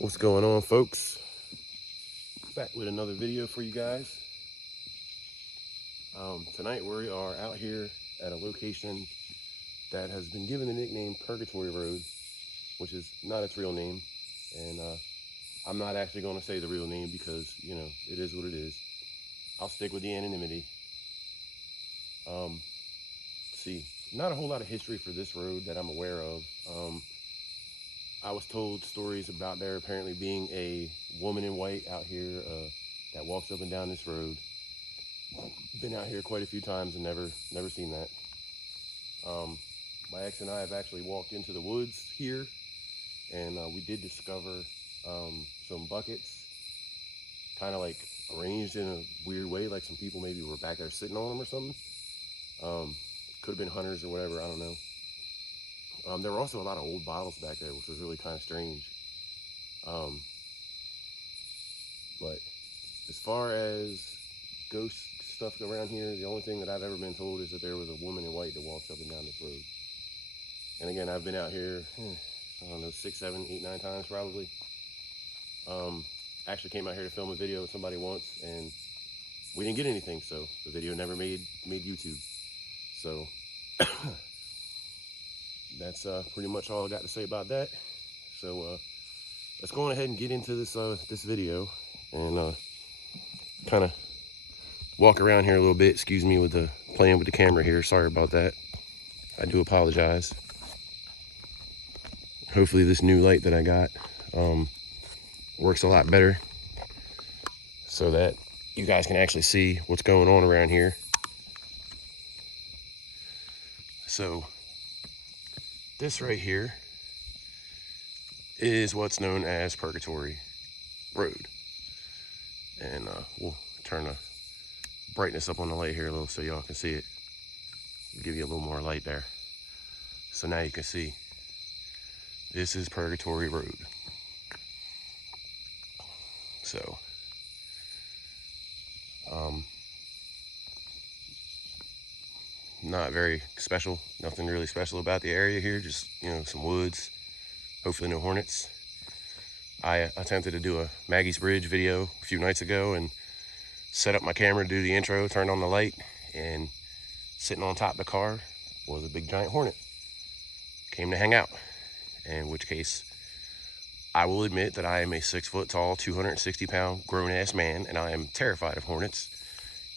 What's going on, folks? Back with another video for you guys. Tonight we are out here at a location that has been given the nickname Purgatory Road, which is not its real name. And I'm not actually going to say the real name because, you know, it is what it is. I'll stick with the anonymity. See, not a whole lot of history for this road that I'm aware of. I was told stories about there apparently being a woman in white out here that walks up and down this road. Been out here quite a few times and never seen that. My ex and I have actually walked into the woods here, and we did discover some buckets, kind of like arranged in a weird way, like some people maybe were back there sitting on them or something. Could have been hunters or whatever, I don't know. There were also a lot of old bottles back there, which was really kind of strange. But as far as ghost stuff around here, the only thing that I've ever been told is that there was a woman in white that walks up and down this road. And again, I've been out here, I don't know, 6, 7, 8, 9 times probably. Actually came out here to film a video with somebody once, and we didn't get anything, so the video never made YouTube. So that's pretty much all I got to say about that. So let's go on ahead and get into this video and kind of walk around here a little bit. Excuse me with the playing with the camera here. Sorry about that. I do apologize. Hopefully this new light that I got works a lot better so that you guys can actually see what's going on around here. So this right here is what's known as Purgatory Road. And we'll turn the brightness up on the light here a little so y'all can see it. Give you a little more light there. So now you can see this is Purgatory Road. So not very special, nothing really special about the area here, just, you know, some woods, hopefully no hornets. I attempted to do a Maggie's Bridge video a few nights ago and set up my camera to do the intro, turned on the light, and sitting on top of the car was a big giant hornet. Came to hang out, in which case I will admit that I am a 6 foot tall, 260 pound grown ass man, and I am terrified of hornets.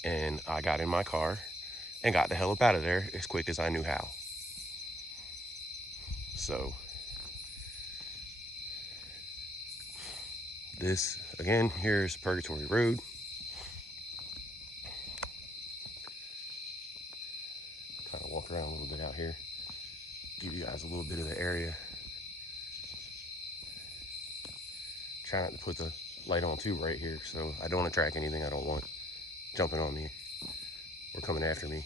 And I got in my car and got the hell up out of there as quick as I knew how. So this, again, here's Purgatory Road. Kind of walk around a little bit out here, give you guys a little bit of the area. Try not to put the light on too bright here so I don't attract anything I don't want jumping on me or coming after me.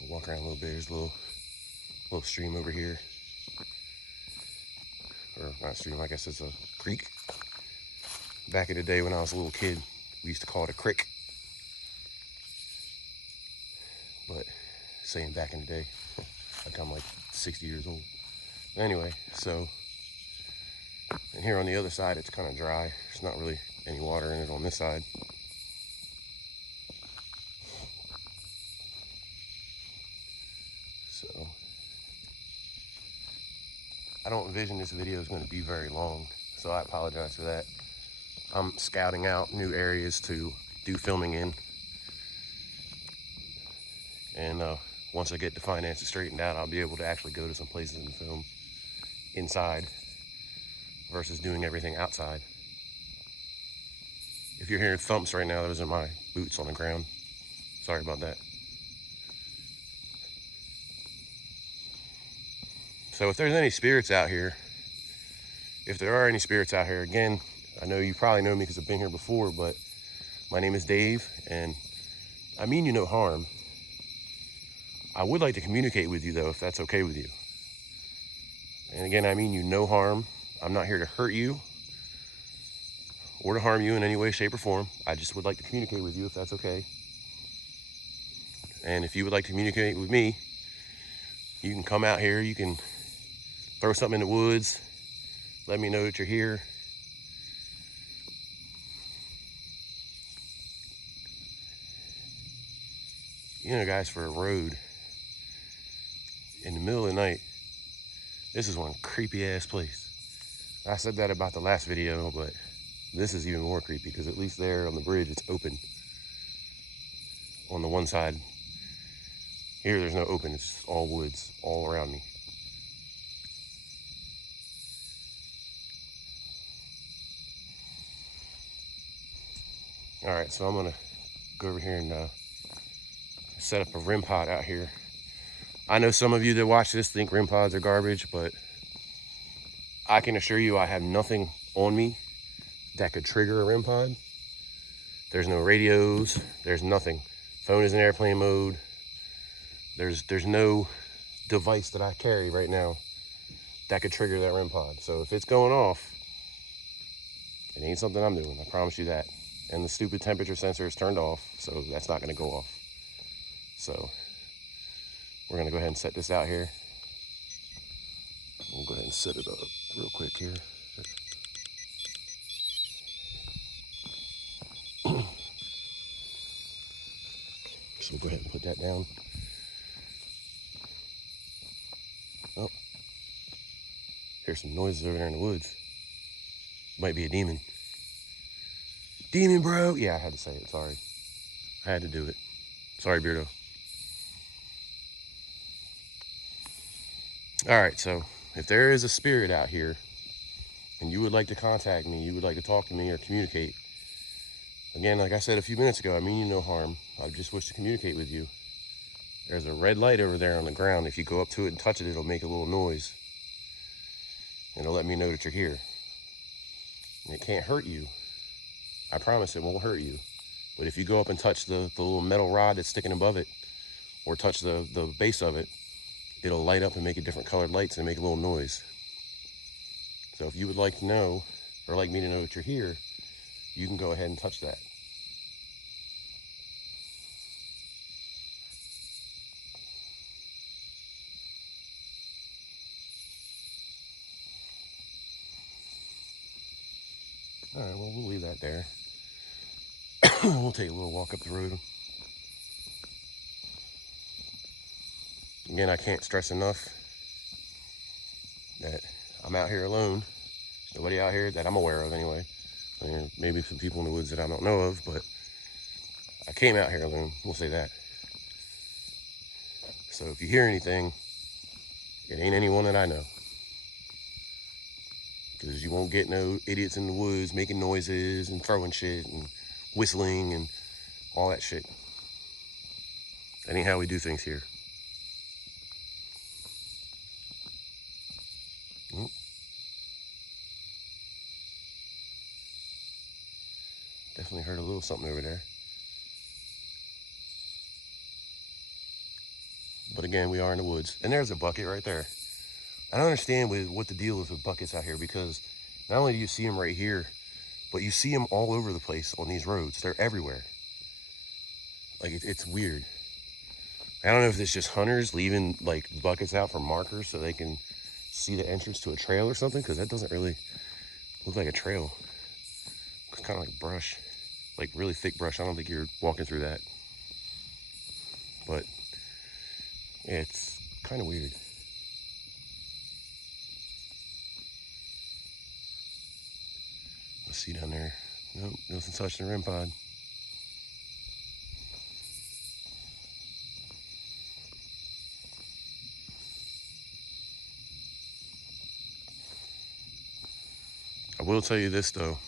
I'll walk around a little bit. There's a little stream over here. Or not stream, I guess it's a creek. Back in the day when I was a little kid, we used to call it a crick. But saying back in the day, like I'm like 60 years old. But anyway, so, and here on the other side, it's kind of dry. There's not really any water in it on this side. So, I don't envision this video is going to be very long, so I apologize for that. I'm scouting out new areas to do filming in. And once I get the finances straightened out, I'll be able to actually go to some places and film inside versus doing everything outside. If you're hearing thumps right now, those are my boots on the ground. Sorry about that. So if there's any spirits out here, if there are any spirits out here, again, I know you probably know me because I've been here before, but my name is Dave, and I mean you no harm. I would like to communicate with you, though, if that's okay with you. And again, I mean you no harm. I'm not here to hurt you or to harm you in any way, shape, or form. I just would like to communicate with you, if that's okay. And if you would like to communicate with me, you can come out here, you can throw something in the woods, Let me know that you're here. You know, guys, for a road in the middle of the night, this is one creepy ass place. I said that about the last video, but this is even more creepy because at least there on the bridge, it's open on the one side. Here, there's no open. It's all woods all around me. All right, so I'm gonna go over here and set up a REM pod out here. I know some of you that watch this think REM pods are garbage, but I can assure you I have nothing on me that could trigger a REM pod. There's no radios, there's nothing. Phone is in airplane mode. There's no device that I carry right now that could trigger that REM pod. So if it's going off, it ain't something I'm doing, I promise you that. And the stupid temperature sensor is turned off, so that's not gonna go off. So we're gonna go ahead and set this out here. We'll go ahead and set it up real quick here. So we'll go ahead and put that down. Oh, here's some noises over there in the woods. Might be a demon. Demon, bro. Yeah, I had to say it, sorry. I had to do it. Sorry, Beardo. All right, so if there is a spirit out here and you would like to contact me, you would like to talk to me or communicate, again, like I said a few minutes ago, I mean you no harm. I just wish to communicate with you. There's a red light over there on the ground. If you go up to it and touch it, it'll make a little noise. And it'll let me know that you're here. And it can't hurt you. I promise it won't hurt you. But if you go up and touch the little metal rod that's sticking above it, or touch the base of it, it'll light up and make a different colored lights and make a little noise. So if you would like to know, or like me to know that you're here, you can go ahead and touch that. All right, well, we'll leave that there. We'll take a little walk up the road. Again, I can't stress enough that I'm out here alone. Nobody out here that I'm aware of anyway. I mean, maybe some people in the woods that I don't know of, but I came out here alone, we'll say that. So if you hear anything, it ain't anyone that I know. Because you won't get no idiots in the woods making noises and throwing shit and whistling and all that shit. That ain't how we do things here. Definitely heard a little something over there. But again, we are in the woods. And there's a bucket right there. I don't understand what the deal is with buckets out here, because not only do you see them right here, but you see them all over the place on these roads. They're everywhere. Like, it's weird. I don't know if it's just hunters leaving like buckets out for markers so they can see the entrance to a trail or something, because that doesn't really look like a trail. It's kind of like brush, like really thick brush. I don't think you're walking through that. But it's kind of weird. Let's see down there. Nope, nothing touching the REM pod. I will tell you this though.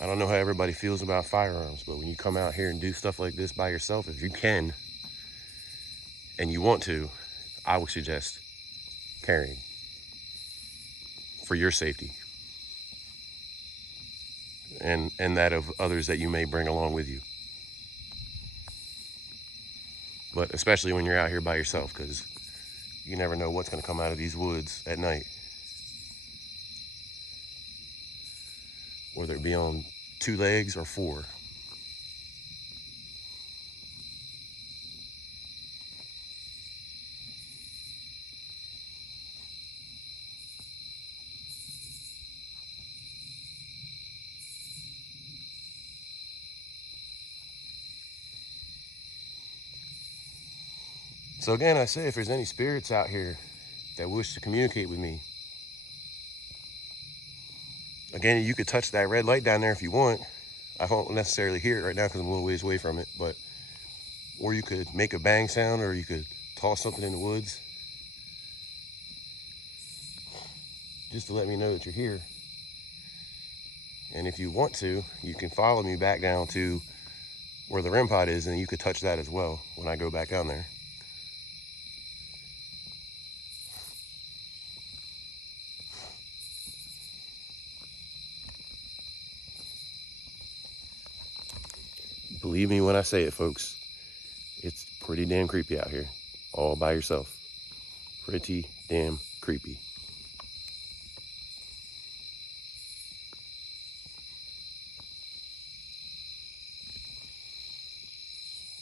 I don't know how everybody feels about firearms, but when you come out here and do stuff like this by yourself, if you can, and you want to, I would suggest carrying for your safety and that of others that you may bring along with you. But especially when you're out here by yourself, because you never know what's going to come out of these woods at night. Whether it be on 2 legs or 4. So again, I say, if there's any spirits out here that wish to communicate with me, again, you could touch that red light down there if you want. I won't necessarily hear it right now because I'm a little ways away from it, but, or you could make a bang sound, or you could toss something in the woods just to let me know that you're here. And if you want to, you can follow me back down to where the REM pod is, and you could touch that as well when I go back down there. Believe me when I say it, folks, it's pretty damn creepy out here, all by yourself. Pretty damn creepy.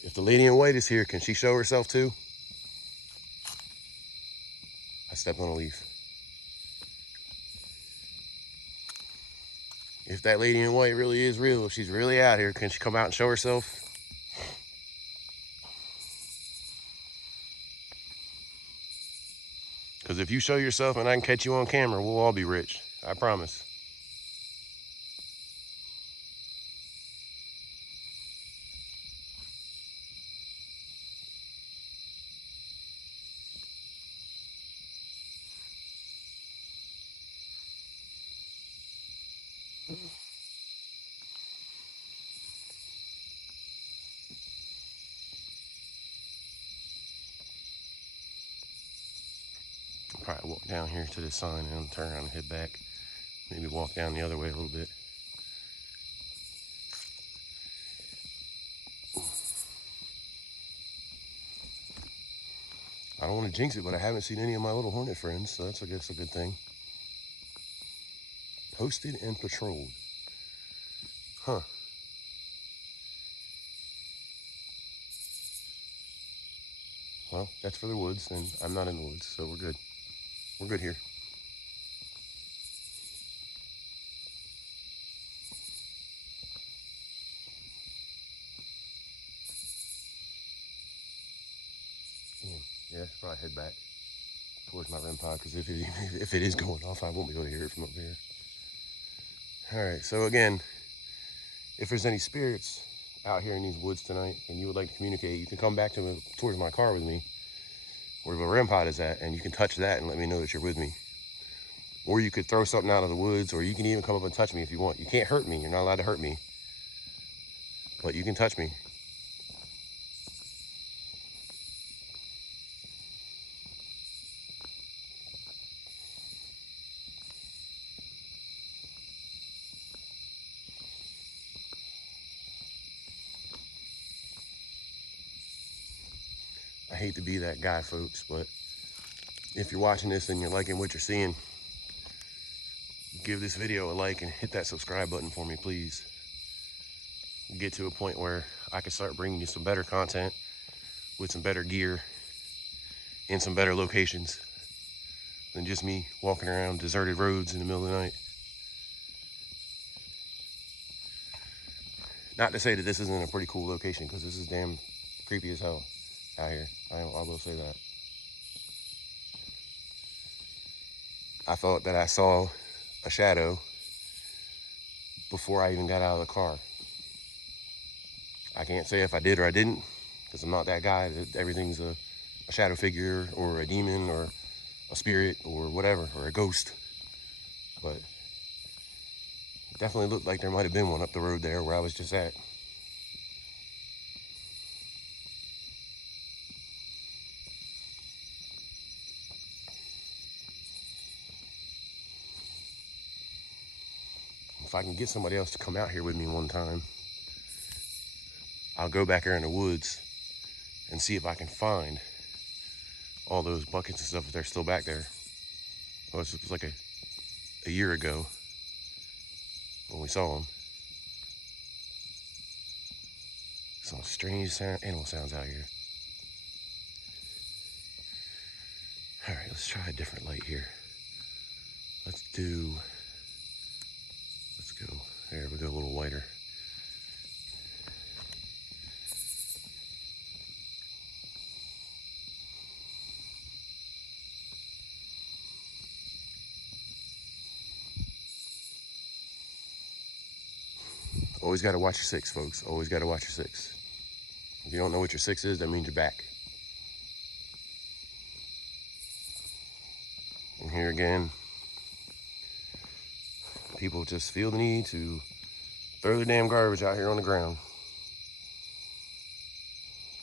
If the lady in white is here, can she show herself too? I stepped on a leaf. If that lady in white really is real, if she's really out here, can she come out and show herself? Because if you show yourself and I can catch you on camera, we'll all be rich. I promise. I'll probably walk down here to this sign and turn around and head back. Maybe walk down the other way a little bit. I don't want to jinx it, but I haven't seen any of my little hornet friends, so that's, I guess, a good thing. Posted and patrolled. Huh. Well, that's for the woods, and I'm not in the woods, so we're good. We're good here. Yeah, I should probably head back towards my REM pod, because if it is going off, I won't be able to hear it from up here. All right, so again, if there's any spirits out here in these woods tonight and you would like to communicate, you can come back towards my car with me, where the REM pod is at, and you can touch that and let me know that you're with me. Or you could throw something out of the woods, or you can even come up and touch me if you want. You can't hurt me. You're not allowed to hurt me. But you can touch me. I hate to be that guy, folks, but if you're watching this and you're liking what you're seeing, give this video a like and hit that subscribe button for me, please. Get to a point where I can start bringing you some better content with some better gear in some better locations than just me walking around deserted roads in the middle of the night. Not to say that this isn't a pretty cool location, because this is damn creepy as hell out here. I will say that. I thought that I saw a shadow before I even got out of the car. I can't say if I did or I didn't, because I'm not that guy. Everything's a shadow figure or a demon or a spirit or whatever, or a ghost. But it definitely looked like there might have been one up the road there where I was just at. If I can get somebody else to come out here with me one time, I'll go back there in the woods and see if I can find all those buckets and stuff if they're still back there. Well, this was like a year ago when we saw them. Some strange animal sounds out here. All right, let's try a different light here. Let's go, there we go, a little whiter. Always got to watch your six, folks. Always got to watch your six. If you don't know what your six is, that means you're back. And here again, people just feel the need to throw the damn garbage out here on the ground.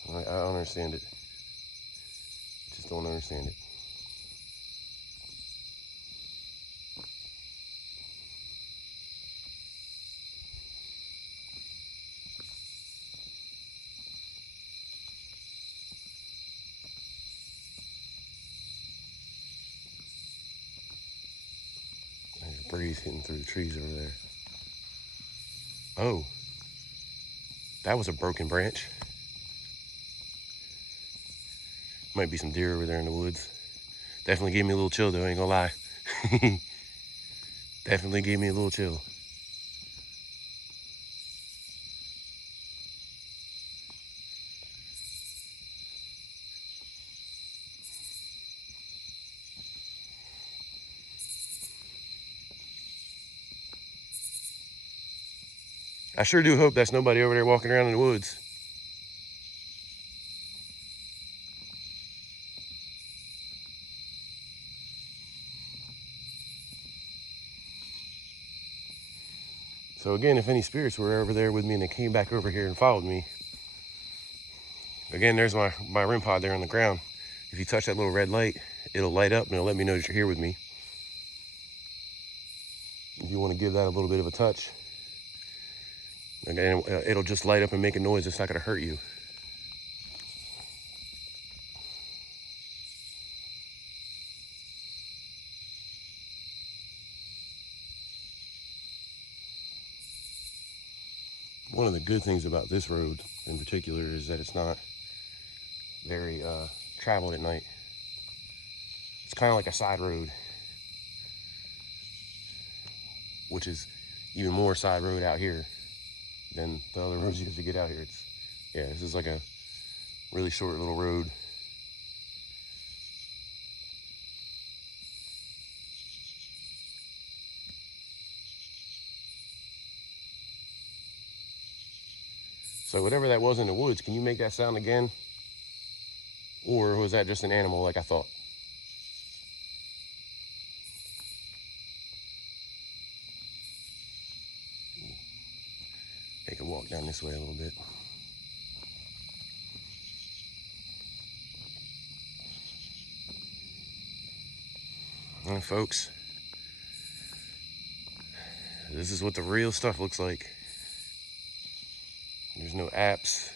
I don't understand it. Just don't understand it. There's a breeze hitting through the trees over there. Oh, that was a broken branch. Might be some deer over there in the woods. Definitely gave me a little chill though, I ain't gonna lie. Definitely gave me a little chill. I sure do hope that's nobody over there walking around in the woods. So again, if any spirits were over there with me and they came back over here and followed me, again, there's my REM pod there on the ground. If you touch that little red light, it'll light up and it'll let me know that you're here with me. If you want to give that a little bit of a touch, again, it'll just light up and make a noise. It's not going to hurt you. One of the good things about this road in particular is that it's not very traveled at night. It's kind of like a side road, which is even more side road out here than the other roads you have to get out here. This is like a really short little road. So whatever that was in the woods, can you make that sound again? Or was that just an animal like I thought? Take a walk down this way a little bit. And folks, this is what the real stuff looks like. There's no apps.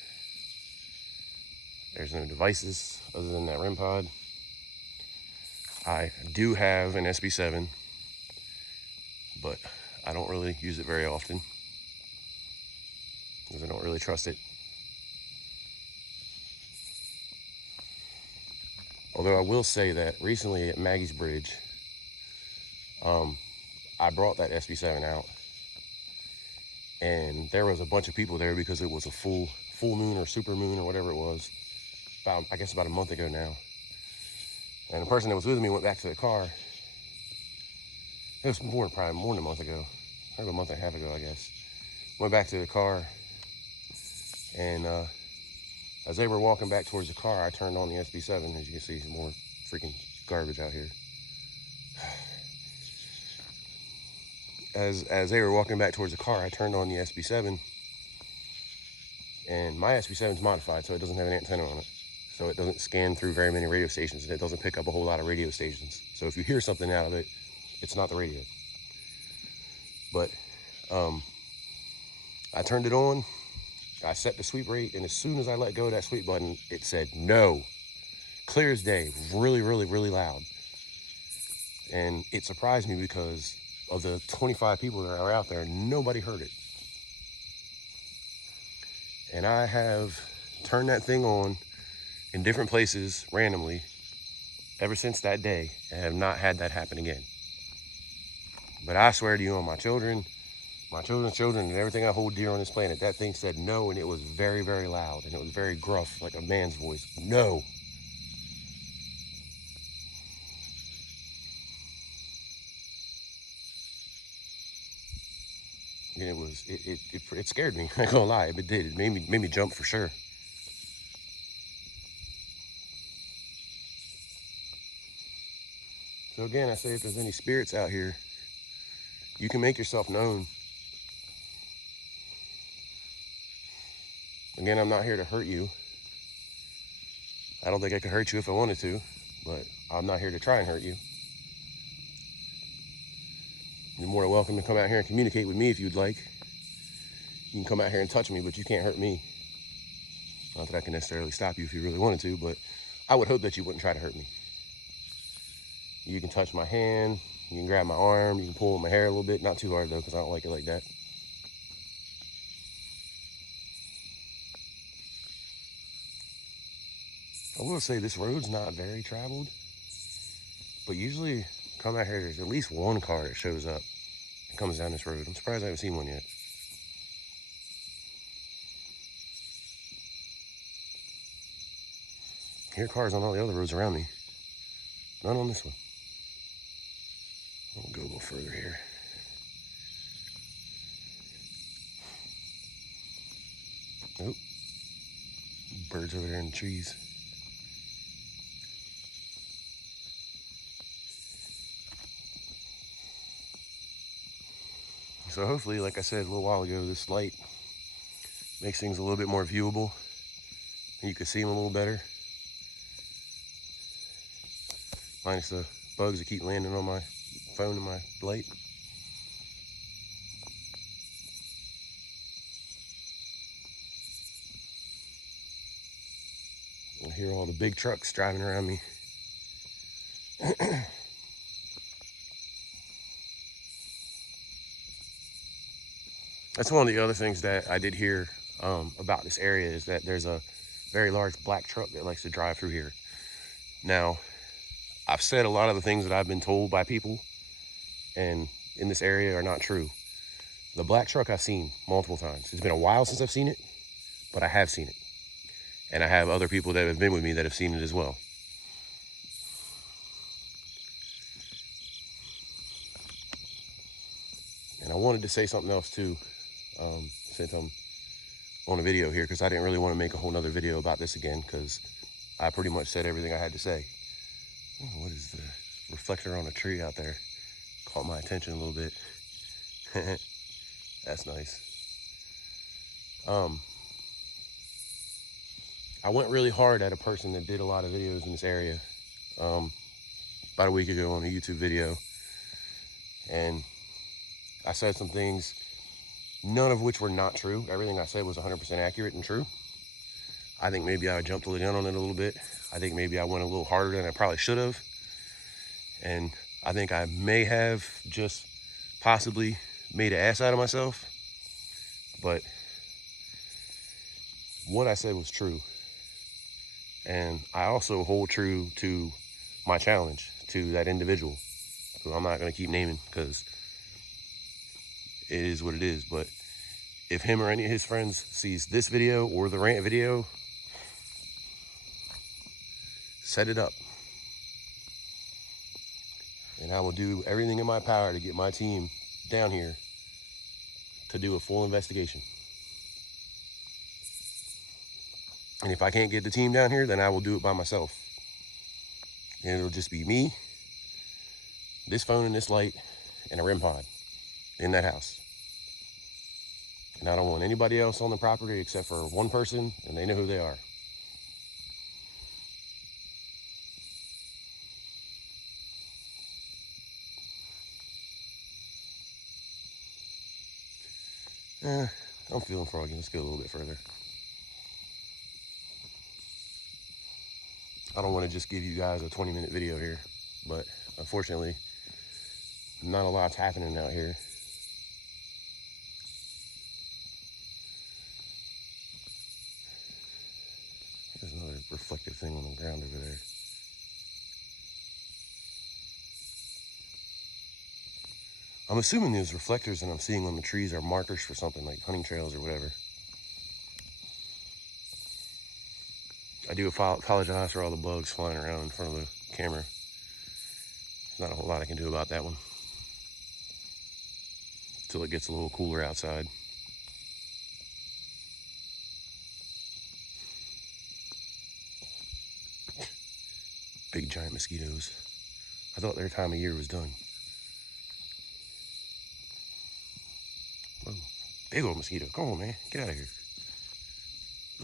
There's no devices other than that REM pod. I do have an SB7, but I don't really use it very often because I don't really trust it. Although I will say that recently at Maggie's Bridge, I brought that SB7 out, and there was a bunch of people there because it was a full moon or super moon or whatever it was. I guess about a month ago now. And the person that was with me went back to the car. It was probably more than a month ago. Maybe a month and a half ago, I guess. Went back to the car, and as they were walking back towards the car, I turned on the SB7. As you can see, more freaking garbage out here. As they were walking back towards the car, I turned on the SB7, and my SB7 is modified, so it doesn't have an antenna on it. So it doesn't scan through very many radio stations, and it doesn't pick up a whole lot of radio stations. So if you hear something out of it, it's not the radio. But I turned it on, I set the sweep rate, and as soon as I let go of that sweep button, it said no. Clear as day, really, really, really loud. And it surprised me because of the 25 people that are out there, nobody heard it. And I have turned that thing on in different places randomly ever since that day and have not had that happen again. But I swear to you, on my children's children, and everything I hold dear on this planet, that thing said no, and it was very, very loud, and it was very gruff, like a man's voice. No. and it scared me. I ain't gonna lie, it did. It made me jump for sure. So again, I say if there's any spirits out here, you can make yourself known. Again, I'm not here to hurt you. I don't think I could hurt you if I wanted to, but I'm not here to try and hurt you. You're more than welcome to come out here and communicate with me if you'd like. You can come out here and touch me, but you can't hurt me. Not that I can necessarily stop you if you really wanted to, but I would hope that you wouldn't try to hurt me. You can touch my hand, you can grab my arm, you can pull my hair a little bit. Not too hard though, because I don't like it like that. I will say this road's not very traveled, but usually come out here, there's at least one car that shows up and comes down this road. I'm surprised I haven't seen one yet. I hear cars on all the other roads around me. None on this one. I'll go a little further here. Oh, birds over there in the trees. So hopefully, like I said a little while ago, this light makes things a little bit more viewable. And you can see them a little better. Minus the bugs that keep landing on my phone and my light. I hear all the big trucks driving around me. That's one of the other things that I did hear about this area, is that there's a very large black truck that likes to drive through here. Now, I've said a lot of the things that I've been told by people and in this area are not true. The black truck I've seen multiple times. It's been a while since I've seen it, but I have seen it. And I have other people that have been with me that have seen it as well. And I wanted to say something else too, since I'm on a video here, because I didn't really want to make a whole nother video about this again, because I pretty much said everything I had to say. Oh, what is the reflector on a tree out there? Caught my attention a little bit. That's nice. I went really hard at a person that did a lot of videos in this area about a week ago on a YouTube video, and I said some things, none of which were not true. Everything I said was 100% accurate and true. I think maybe I jumped the gun on it a little bit. I think maybe I went a little harder than I probably should have. And I think I may have just possibly made an ass out of myself. But what I said was true. And I also hold true to my challenge to that individual, who I'm not going to keep naming because it is what it is. But if him or any of his friends sees this video or the rant video, set it up. And I will do everything in my power to get my team down here to do a full investigation. And if I can't get the team down here, then I will do it by myself. And it'll just be me, this phone and this light, and a REM pod in that house. And I don't want anybody else on the property except for one person, and they know who they are. I'm feeling froggy. Let's go a little bit further. I don't want to just give you guys a 20-minute video here, but unfortunately, not a lot's happening out here. There's another reflective thing on the ground over there. I'm assuming those reflectors that I'm seeing on the trees are markers for something, like hunting trails or whatever. I do apologize for all the bugs flying around in front of the camera. There's not a whole lot I can do about that one. till it gets a little cooler outside. Big giant mosquitoes. I thought their time of year was done. Whoa, big old mosquito. Come on, man. Get out of here.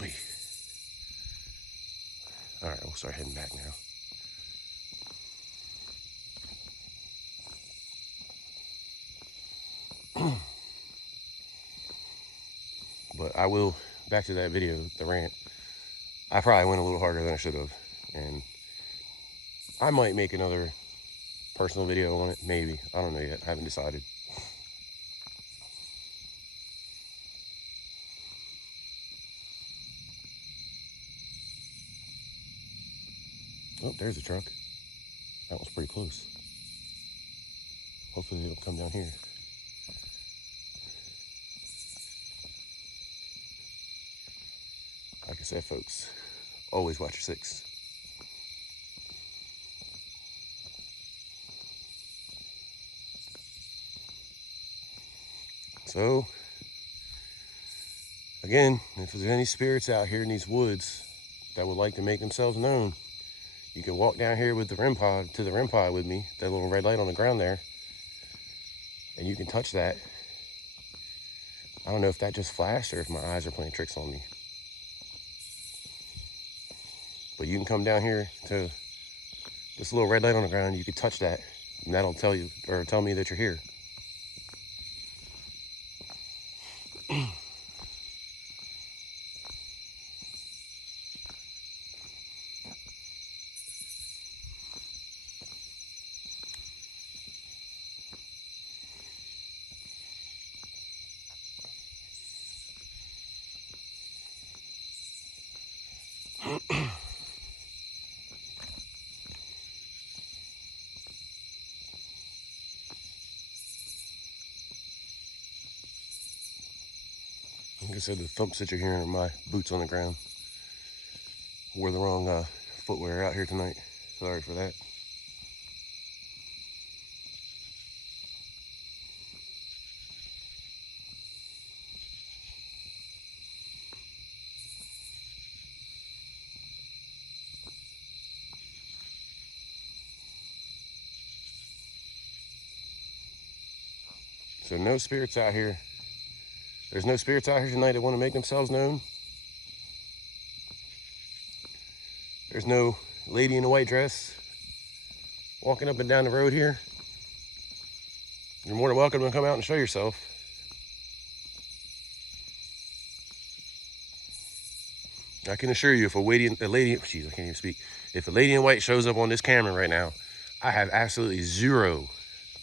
Wait. All right, we'll start heading back now. But I will, back to that video, the rant. I probably went a little harder than I should have. And I might make another personal video on it, maybe. I don't know yet. I haven't decided. Oh, there's a truck. That was pretty close. Hopefully it'll come down here. Like I said, folks, always watch your six. So, again, if there's any spirits out here in these woods that would like to make themselves known, you can walk down here with the REM pod to the REM pod with me, that little red light on the ground there, and you can touch that. I don't know if that just flashed or if my eyes are playing tricks on me. But you can come down here to this little red light on the ground, you can touch that, and that'll tell you, or tell me that you're here. Like I said, the thumps that you're hearing are my boots on the ground. Wore the wrong footwear out here tonight. Sorry for that. So no spirits out here. There's no spirits out here tonight that want to make themselves known. There's no lady in a white dress walking up and down the road here. You're more than welcome to come out and show yourself. I can assure you, if a lady, geez, I can't even speak. If a lady in white shows up on this camera right now, I have absolutely zero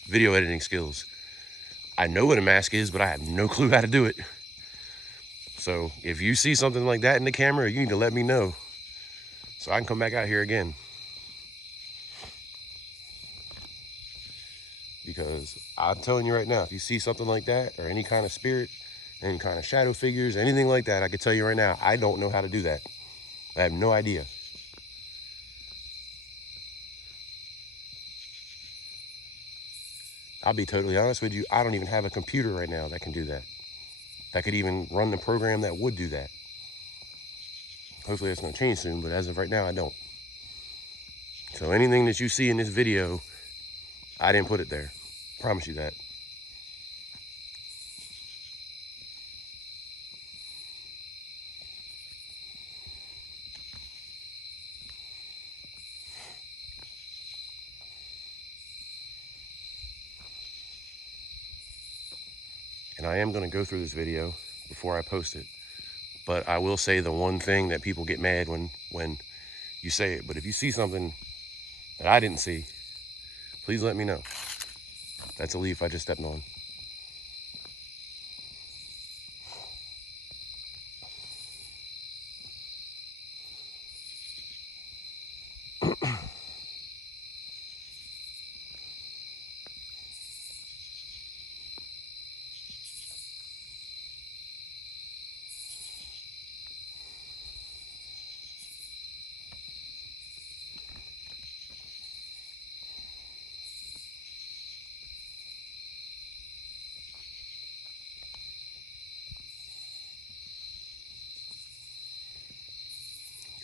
video editing skills. I know what a mask is, but I have no clue how to do it. So if you see something like that in the camera, you need to let me know so I can come back out here again. Because I'm telling you right now, if you see something like that, or any kind of spirit, any kind of shadow figures, anything like that, I can tell you right now, I don't know how to do that. I have no idea. I'll be totally honest with you, I don't even have a computer right now that can do that. That could even run the program that would do that. Hopefully that's gonna change soon, but as of right now, I don't. So anything that you see in this video, I didn't put it there. Promise you that. And I am gonna go through this video before I post it. But I will say the one thing that people get mad when you say it. But if you see something that I didn't see, please let me know. That's a leaf I just stepped on.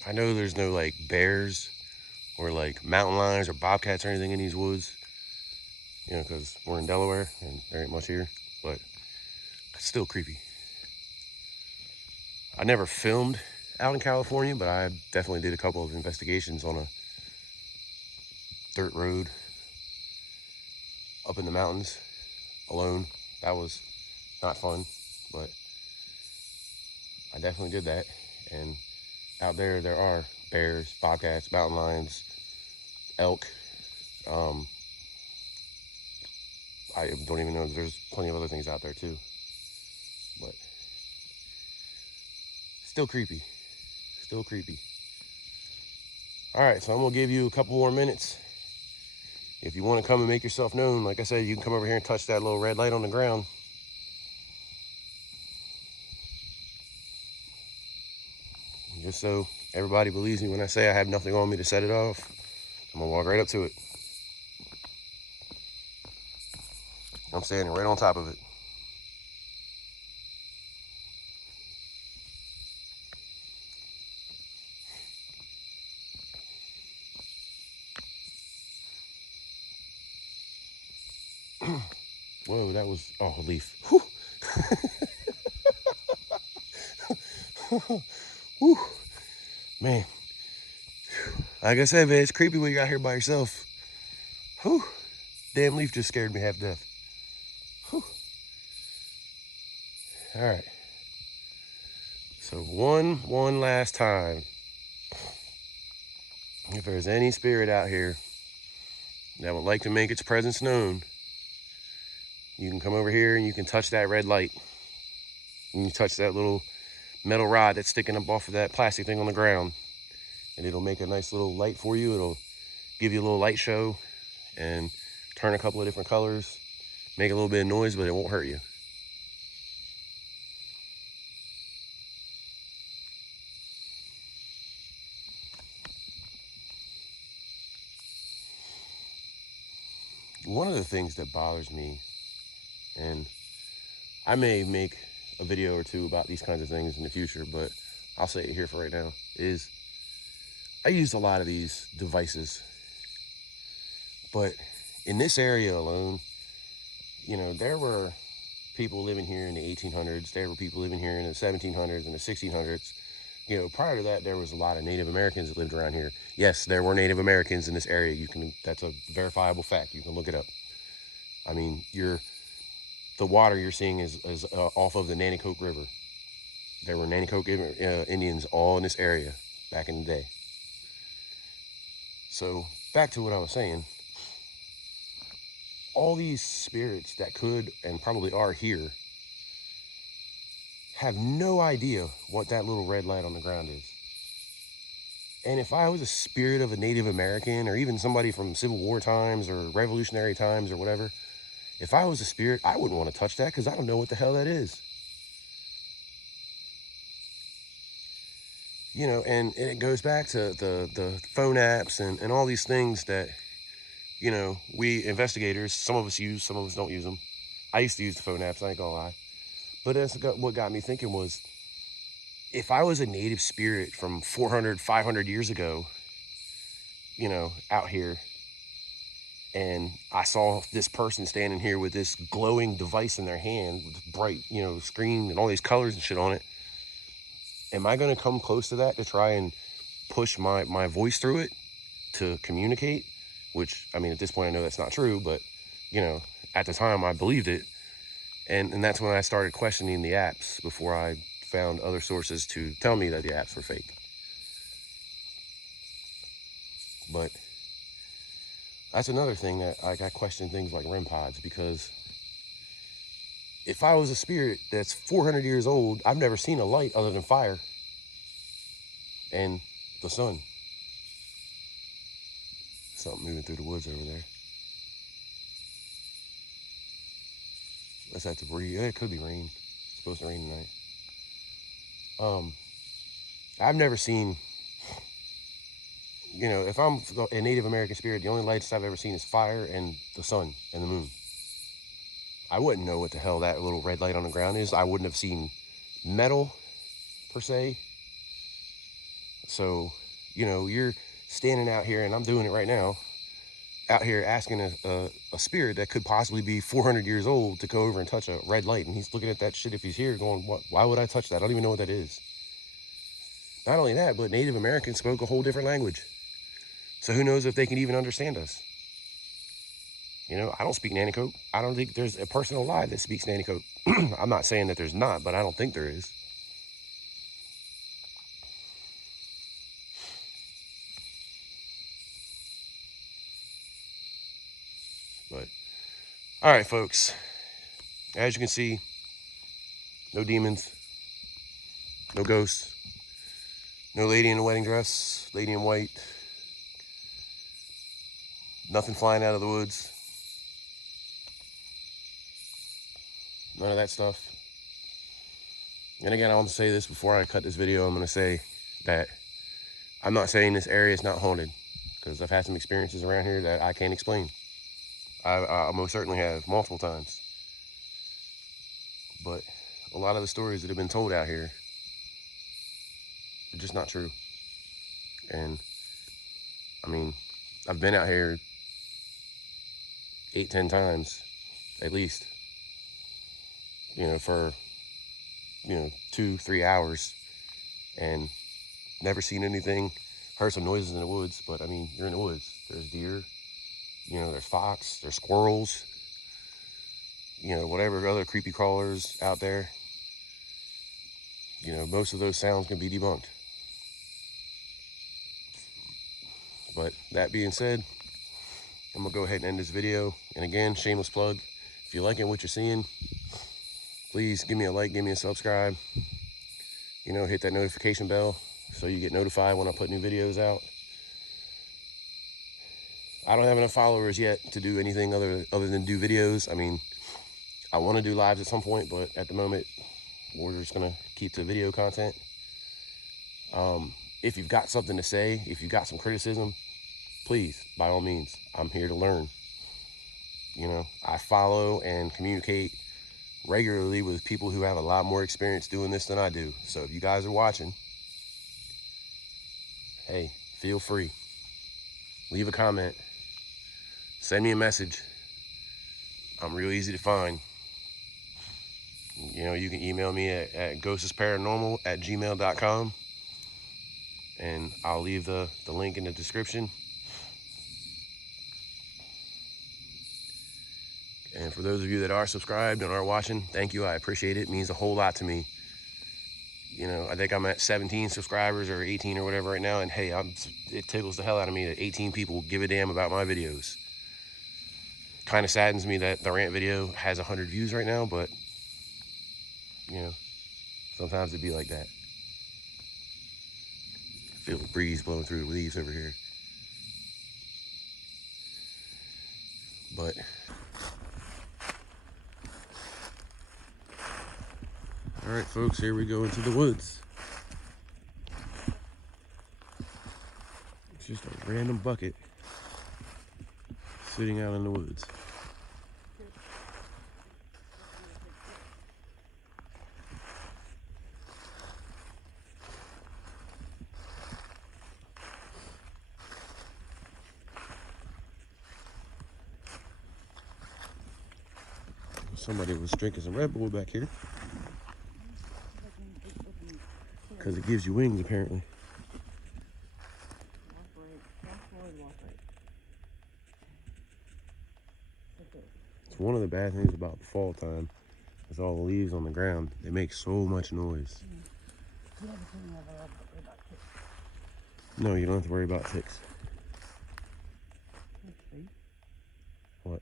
I know there's no like bears or like mountain lions or bobcats or anything in these woods, you know, because we're in Delaware and there ain't much here, but it's still creepy. I never filmed out in California, but I definitely did a couple of investigations on a dirt road up in the mountains alone. That was not fun, but I definitely did that. And out there are bears, bobcats, mountain lions, elk. I don't even know, there's plenty of other things out there too, but still creepy, still creepy. All right, so I'm gonna give you a couple more minutes. If you want to come and make yourself known, like I said, you can come over here and touch that little red light on the ground. Just so everybody believes me when I say I have nothing on me to set it off, I'm gonna walk right up to it. I'm standing right on top of it. Whoa, that was, oh, a leaf. Whew. Whew. Man, like I said, man, it's creepy when you're out here by yourself. Whew. Damn leaf just scared me half to death. Whew. All right. So one last time. If there's any spirit out here that would like to make its presence known, you can come over here and you can touch that red light. And you touch that little metal rod that's sticking up off of that plastic thing on the ground. And it'll make a nice little light for you. It'll give you a little light show and turn a couple of different colors, make a little bit of noise, but it won't hurt you. One of the things that bothers me, and I may make a video or two about these kinds of things in the future, but I'll say it here for right now, is I use a lot of these devices, but in this area alone, you know, there were people living here in the 1800s, there were people living here in the 1700s and the 1600s. You know, prior to that, there was a lot of Native Americans that lived around here. Yes, there were Native Americans in this area. That's a verifiable fact. You can look it up. I mean, the water you're seeing is off of the Nanticoke River. There were Nanticoke Indians all in this area back in the day. So back to what I was saying. All these spirits that could and probably are here have no idea what that little red light on the ground is. And if I was a spirit of a Native American or even somebody from Civil War times or Revolutionary times or whatever, if I was a spirit, I wouldn't want to touch that because I don't know what the hell that is. You know, and it goes back to the phone apps and all these things that, you know, we investigators, some of us use, some of us don't use them. I used to use the phone apps, I ain't gonna lie. But that's what got me thinking was, if I was a native spirit from 400, 500 years ago, you know, out here, and I saw this person standing here with this glowing device in their hand with bright, you know, screen and all these colors and shit on it, am I going to come close to that to try and push my voice through it to communicate? Which, I mean, at this point I know that's not true, but, you know, at the time I believed it. And that's when I started questioning the apps before I found other sources to tell me that the apps were fake. But that's another thing that I question things like REM pods, because if I was a spirit that's 400 years old, I've never seen a light other than fire and the sun. Something moving through the woods over there. Let's have to breathe. Yeah, it could be rain. It's supposed to rain tonight. I've never seen, you know, if I'm a Native American spirit, the only lights I've ever seen is fire and the sun and the moon. I wouldn't know what the hell that little red light on the ground is. I wouldn't have seen metal per se. So, you know, you're standing out here, and I'm doing it right now, out here asking a spirit that could possibly be 400 years old to go over and touch a red light. And he's looking at that shit if he's here going, what? Why would I touch that? I don't even know what that is. Not only that, but Native Americans spoke a whole different language. So who knows if they can even understand us? You know, I don't speak Nanticoke. I don't think there's a person alive that speaks Nanticoke. I'm not saying that there's not, but I don't think there is. But, all right, folks. As you can see, no demons, no ghosts, no lady in a wedding dress, lady in white, nothing flying out of the woods. None of that stuff. And again, I want to say this before I cut this video. I'm going to say that I'm not saying this area is not haunted, because I've had some experiences around here that I can't explain. I most certainly have, multiple times. But a lot of the stories that have been told out here are just not true. And I mean, I've been out here 8-10 times at least, you know, for 2-3 hours, and never seen anything. Heard some noises in the woods, but I mean, you're in the woods. There's deer, you know, there's fox, there's squirrels, you know, whatever other creepy crawlers out there. You know, most of those sounds can be debunked. But that being said, I'm gonna go ahead and end this video. And again, shameless plug, if you're liking what you're seeing, please give me a like, give me a subscribe, you know, hit that notification bell so you get notified when I put new videos out. I don't have enough followers yet to do anything other than do videos. I mean, I want to do lives at some point, but at the moment, we're just gonna keep to video content. If you've got something to say, if you've got some criticism, please, by all means, I'm here to learn. You know, I follow and communicate regularly with people who have a lot more experience doing this than I do. So if you guys are watching, hey, feel free. Leave a comment. Send me a message. I'm real easy to find. You know, you can email me at ghostesparanormal@gmail.com, and I'll leave the link in the description. And for those of you that are subscribed and are watching, thank you. I appreciate it. It means a whole lot to me. You know, I think I'm at 17 subscribers or 18 or whatever right now. And hey, it tickles the hell out of me that 18 people give a damn about my videos. Kind of saddens me that the rant video has 100 views right now, but you know, sometimes it'd be like that. I feel the breeze blowing through the leaves over here. But all right, folks, here we go into the woods. It's just a random bucket sitting out in the woods. Somebody was drinking some Red Bull back here. Because it gives you wings, apparently. It's one of the bad things about the fall time. Is all the leaves on the ground. They make so much noise. No, you don't have to worry about ticks. What?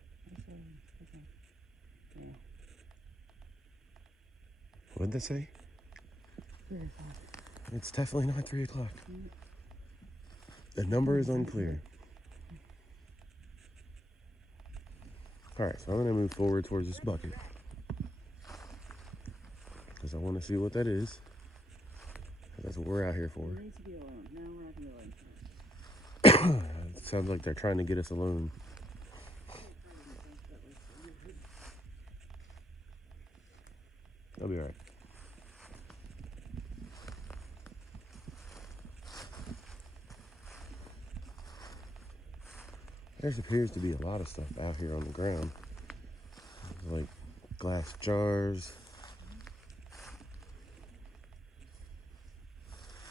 What did that say? It's definitely not 3 o'clock. The number is unclear. Alright, so I'm going to move forward towards this bucket. Because I want to see what that is. That's what we're out here for. It sounds like they're trying to get us alone. I'll be alright. There appears to be a lot of stuff out here on the ground. Like glass jars.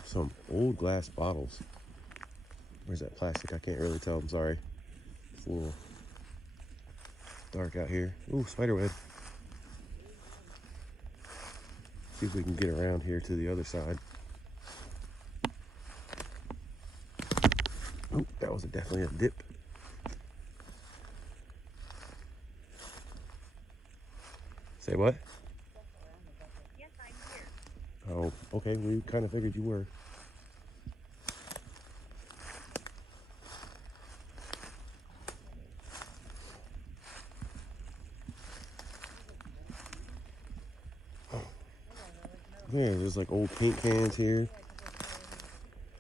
Some old glass bottles. Where's that plastic? I can't really tell, I'm sorry. It's a little dark out here. Ooh, spider web. See if we can get around here to the other side. Oh, that was definitely a dip. Say what? Yes, I'm here. Oh, okay, we kind of figured you were. Yeah, there's like old paint cans here.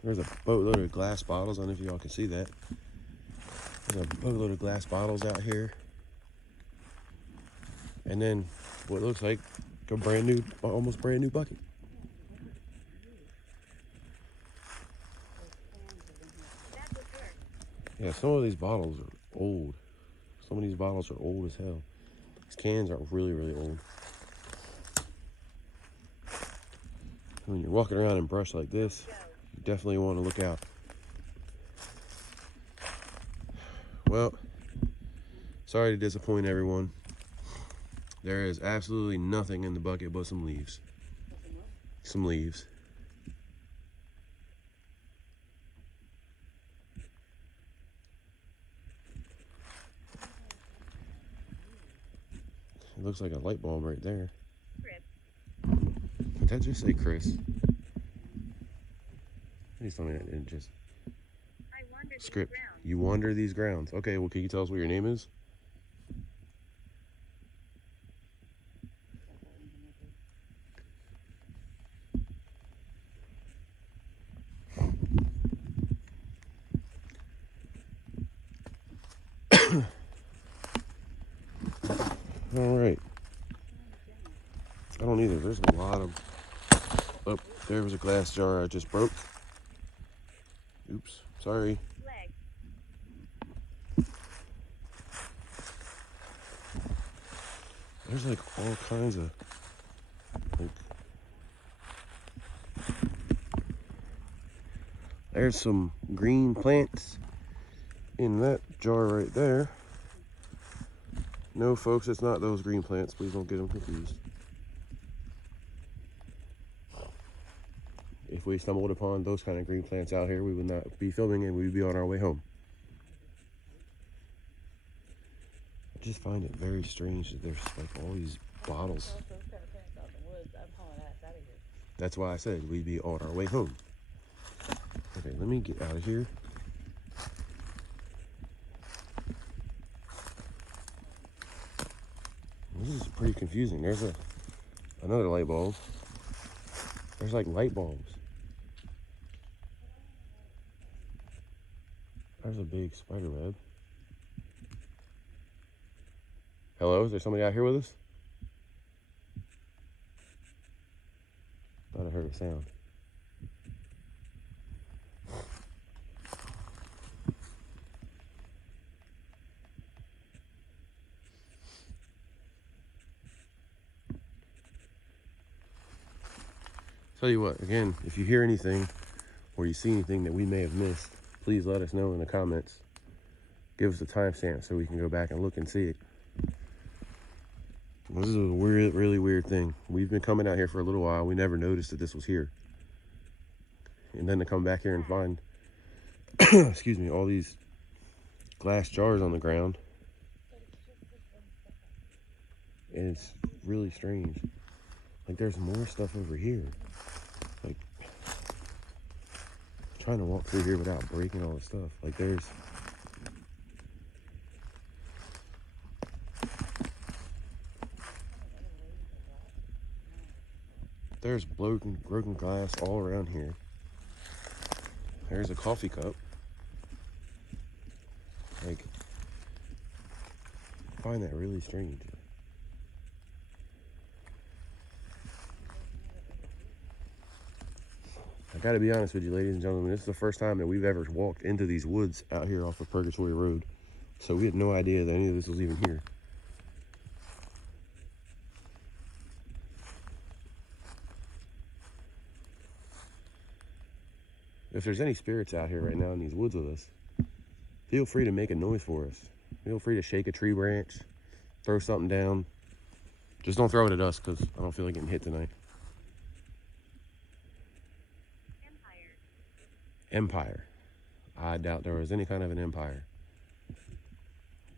There's a boatload of glass bottles. I don't know if y'all can see that. There's a boatload of glass bottles out here. And then what looks like a brand new, almost brand new bucket. Yeah, some of these bottles are old. Some of these bottles are old as hell. These cans are really, really old. When you're walking around in brush like this, you definitely want to look out. Well, sorry to disappoint everyone. There is absolutely nothing in the bucket but some leaves. Some leaves. It looks like a light bulb right there. Did that just say Chris? Please tell me that didn't just... Script. You wander these grounds. Okay, well, can you tell us what your name is? All right. I don't either. There's a lot of... Oh, there was a glass jar I just broke. Oops. Sorry. There's like all kinds of... Like, there's some green plants in that jar right there. No, folks, it's not those green plants. Please don't get them confused. If we stumbled upon those kind of green plants out here, we would not be filming and we would be on our way home. I just find it very strange that there's like all these bottles. That's why I said we'd be on our way home. Okay, let me get out of here. This is pretty confusing. There's another light bulb. There's like light bulbs. There's a big spider web. Hello, is there somebody out here with us? Thought I heard a sound. Tell you what, again, if you hear anything or you see anything that we may have missed, please let us know in the comments. Give us a timestamp so we can go back and look and see it. This is a weird, really weird thing. We've been coming out here for a little while. We never noticed that this was here. And then to come back here and find, excuse me, all these glass jars on the ground. And it's really strange. Like there's more stuff over here. Like trying to walk through here without breaking all the stuff. Like there's broken glass all around here. There's a coffee cup. Like, I find that really strange. I gotta be honest with you, ladies and gentlemen, this is the first time that we've ever walked into these woods out here off of Purgatory Road. So we had no idea that any of this was even here. If there's any spirits out here right now in these woods with us, feel free to make a noise for us. Feel free to shake a tree branch, throw something down. Just don't throw it at us, because I don't feel like getting hit tonight. Empire. I doubt there was any kind of an empire.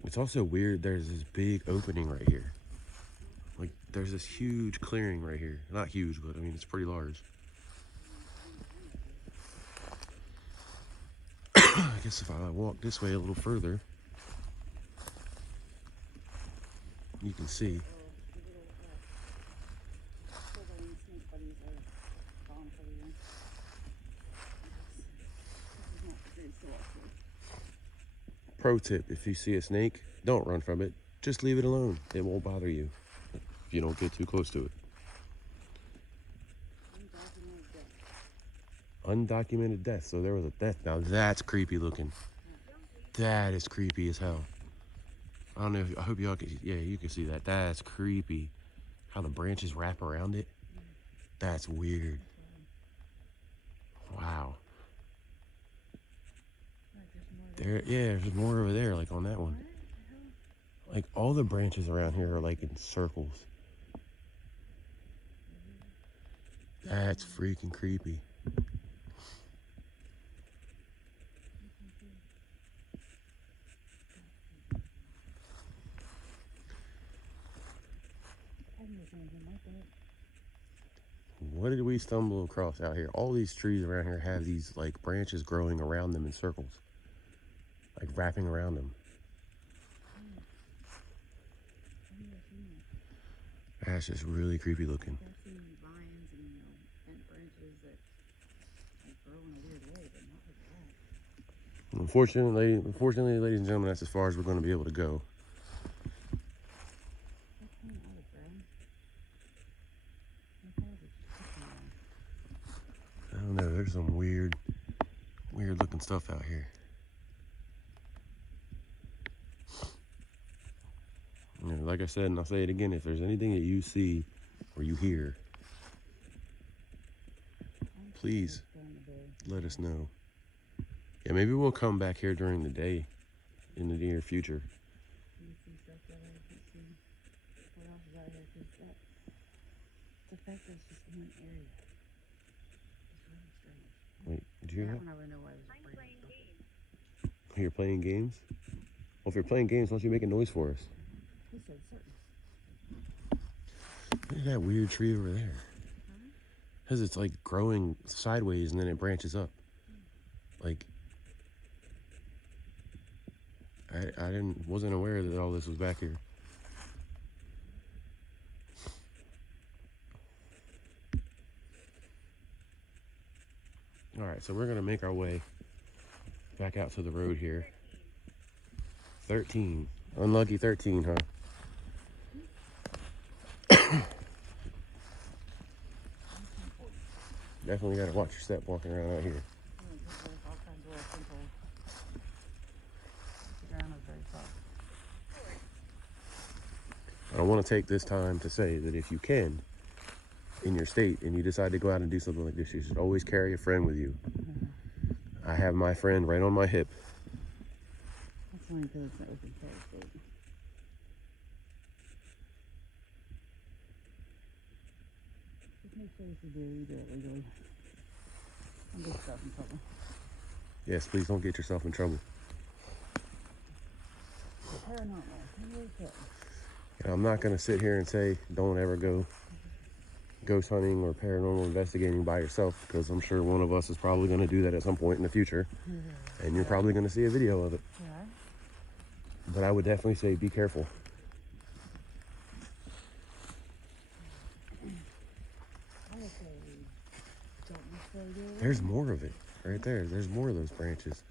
It's also weird, there's this big opening right here. Like, there's this huge clearing right here. Not huge, but I mean, it's pretty large. I guess if I walk this way a little further, you can see. Pro tip, if you see a snake, don't run from it. Just leave it alone. It won't bother you if you don't get too close to it. Undocumented death. So there was a death. Now that's creepy looking. That is creepy as hell. I don't know if, I hope y'all can, yeah, you can see that. That's creepy. How the branches wrap around it. That's weird. Wow. There, yeah, there's more over there, like on that one. Like all the branches around here are like in circles. That's freaking creepy. What did we stumble across out here? All these trees around here have these like branches growing around them in circles. Like wrapping around them. That's just really creepy looking. Unfortunately, ladies and gentlemen, that's as far as we're going to be able to go. I don't know, there's some weird looking stuff out here. You know, like I said, and I'll say it again, if there's anything that you see or you hear, please let us know. Yeah, maybe we'll come back here during the day in the near future. Wait, did you hear that? You're playing games? Well, if you're playing games, why don't you make a noise for us? Look at that weird tree over there. Because it's like growing sideways and then it branches up. Like, I wasn't aware that all this was back here. All right, so we're gonna make our way back out to the road here. 13. Unlucky 13, huh? Definitely gotta watch your step walking around out here. I want to take this time to say that if you can, in your state, and you decide to go out and do something like this, you should always carry a friend with you. I have my friend right on my hip. That's only because it's an open carry state. Just make sure if you do it legally. Don't get yourself in trouble. Yes, please don't get yourself in trouble. Paranormal. And I'm not going to sit here and say don't ever go ghost hunting or paranormal investigating by yourself, because I'm sure one of us is probably going to do that at some point in the future, and you're probably going to see a video of it. But I would definitely say be careful. There's more of it right there. There's more of those branches.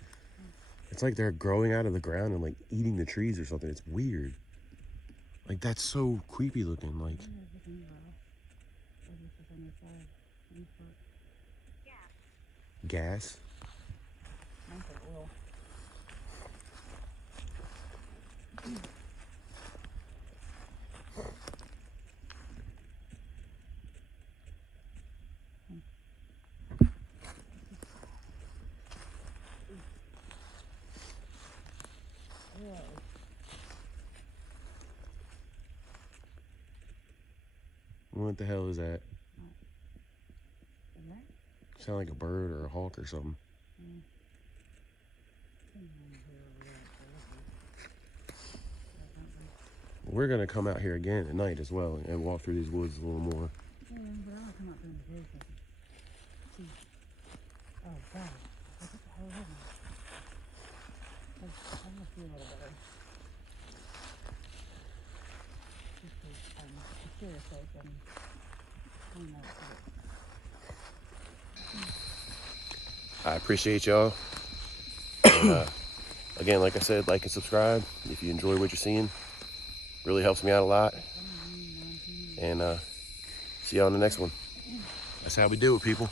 It's like they're growing out of the ground and like eating the trees or something. It's weird. Like, that's so creepy looking. Like, gas. What the hell is that? Is that? Sound like a bird or a hawk or something. We're gonna come out here again at night as well and walk through these woods a little more. Yeah, but I'll come out during the day. See. Oh God, what the hell is that? I must be a little better. Just for serious sake, and I'm not I appreciate y'all. And, again, like I said, like and subscribe if you enjoy what you're seeing. Really helps me out a lot. And see y'all on the next one. That's how we do it, people.